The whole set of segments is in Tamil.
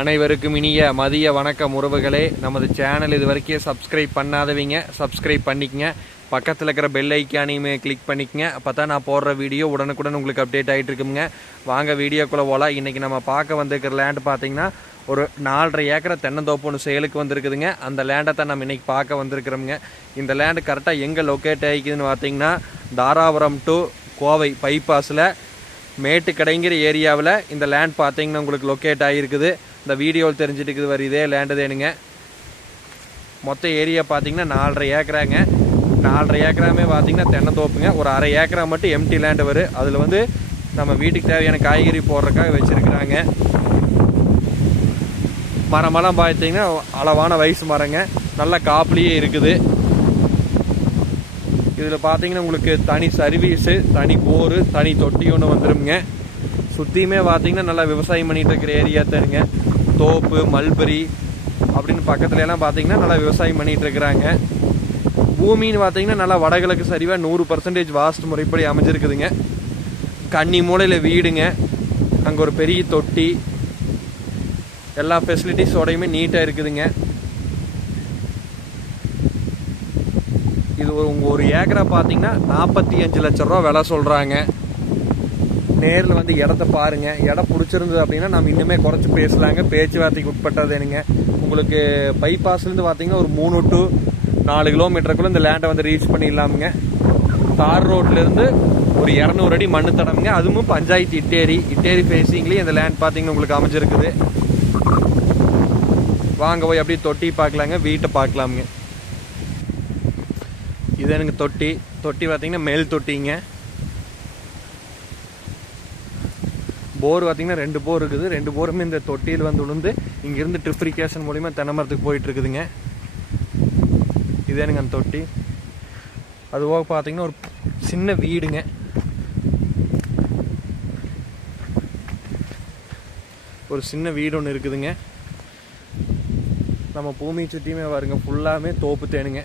அனைவருக்கும் இனிய மதிய வணக்கம் உறவுகளே. நமது சேனல் இது வரைக்கும் சப்ஸ்கிரைப் பண்ணாதவங்க சப்ஸ்கிரைப் பண்ணிக்கங்க. பக்கத்தில் இருக்கிற பெல் ஐக்கானையுமே கிளிக் பண்ணிக்கங்க. அப்போ தான் நான் போடுற வீடியோ உடனுக்குடன் உங்களுக்கு அப்டேட் ஆகிட்டு இருக்குங்க. வாங்க வீடியோக்குள்ளே போகலாம். இன்றைக்கி நம்ம பார்க்க வந்திருக்கிற லேண்டு பார்த்தீங்கன்னா ஒரு 4.5 ஏக்கரை தென்னந்தோப்பு ஒன்று சேலுக்கு வந்திருக்குதுங்க. அந்த லேண்டை தான் நம்ம இன்றைக்கி பார்க்க வந்திருக்கிறோமுங்க. இந்த லேண்டு கரெக்டாக எங்கே லொக்கேட் ஆகிக்குதுன்னு பார்த்தீங்கன்னா தாராபுரம் டு கோவை பைபாஸில் மேட்டுக்கடைங்கிற ஏரியாவில் இந்த லேண்ட் பார்த்தீங்கன்னா உங்களுக்கு லொக்கேட் ஆகிருக்குது. இந்த வீடியோவில் தெரிஞ்சுட்டு இருக்குது வர இதே லேண்டு தேனுங்க. மொத்த ஏரியா பார்த்தீங்கன்னா 4.5 ஏக்கராங்க. 4.5 ஏக்கராமே பார்த்தீங்கன்னா தென்னந்தோப்புங்க. ஒரு 1/2 ஏக்கரா மட்டும் எம்டி லேண்டு வரும். அதில் வந்து நம்ம வீட்டுக்கு தேவையான காய்கறி போடுறதுக்காக வச்சுருக்குறாங்க. மரமெல்லாம் பார்த்தீங்கன்னா அளவான வயசு மரங்க, நல்ல காப்புலேயே இருக்குது. இதில் பார்த்தீங்கன்னா உங்களுக்கு தனி சர்வீஸு, தனி போரு, தனி தொட்டி ஒன்று வந்துடுங்க. சுற்றியுமே பார்த்தீங்கன்னா நல்லா விவசாயம் பண்ணிகிட்டு இருக்கிற ஏரியா தானுங்க. தோப்பு மல்பரி அப்படின்னு பக்கத்துல எல்லாம் பார்த்தீங்கன்னா நல்லா விவசாயம் பண்ணிகிட்டு இருக்கிறாங்க. பூமின்னு பார்த்தீங்கன்னா நல்லா வடகிழக்கு சரிவாக 100% வாஸ்து முறைப்படி அமைஞ்சிருக்குதுங்க. கன்னி மூலையில் வீடுங்க, அங்கே ஒரு பெரிய தொட்டி, எல்லா ஃபெசிலிட்டிஸோடையுமே நீட்டாக இருக்குதுங்க. இது ஒரு ஏக்கரா பார்த்தீங்கன்னா 45 லட்ச ரூபா விலை சொல்கிறாங்க. நேரில் வந்து இடத்த பாருங்கள். இடம் பிடிச்சிருந்தது அப்படின்னா நம்ம இன்னுமே குறைச்சி பேசலாங்க. பேச்சுவார்த்தைக்கு உட்பட்டதுனுங்க. உங்களுக்கு பைபாஸ்லேருந்து பார்த்தீங்கன்னா ஒரு 3 to 4 கிலோமீட்டருக்குள்ளே இந்த லேண்டை வந்து ரீச் பண்ணிடலாமுங்க. தார் ரோட்லேருந்து ஒரு 200 அடி மண்ணு தடமுங்க. அதுவும் பஞ்சாயத்து இட்டேரி ஃபேஸிங்லேயே இந்த லேண்ட் பார்த்தீங்கன்னா உங்களுக்கு அமைஞ்சிருக்குது. வாங்க போய் அப்படியே தொட்டி பார்க்கலாங்க, வீட்டை பார்க்கலாமுங்க. இது எனக்கு தொட்டி பார்த்தீங்கன்னா மேல் தொட்டிங்க. போர் பார்த்தீங்கன்னா 2 போர் இருக்குது. 2 போருமே இந்த தொட்டியில் வந்து விழுந்து இங்கேருந்து ட்ரிப்ரிகேஷன் மூலிமா தென்னை மரத்துக்கு போயிட்டு இருக்குதுங்க. இது எனக்கு அந்த தொட்டி. அதுவாக பார்த்தீங்கன்னா ஒரு சின்ன வீடுங்க. ஒரு சின்ன வீடு ஒன்று இருக்குதுங்க. நம்ம பூமி சுற்றியுமே பாருங்க ஃபுல்லாமே தோப்பு தேனுங்க.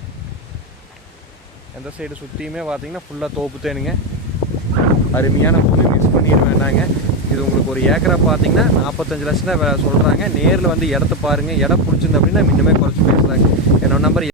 எந்த சைடு சுற்றியுமே பார்த்தீங்கன்னா ஃபுல்லாக தோப்பு தேனுங்க. அருமையான பூமி, மிஸ் பண்ணிட வேண்டாங்க. இது உங்களுக்கு ஒரு ஏக்கரா பார்த்தீங்கன்னா 45 லட்சம் தான் சொல்கிறாங்க. நேரில் வந்து இடத்த பாருங்கள். இடம் பிடிச்சிருந்து அப்படின்னா இன்னுமே குறைச்சி பேசுகிறாங்க. என்னோட நம்பர்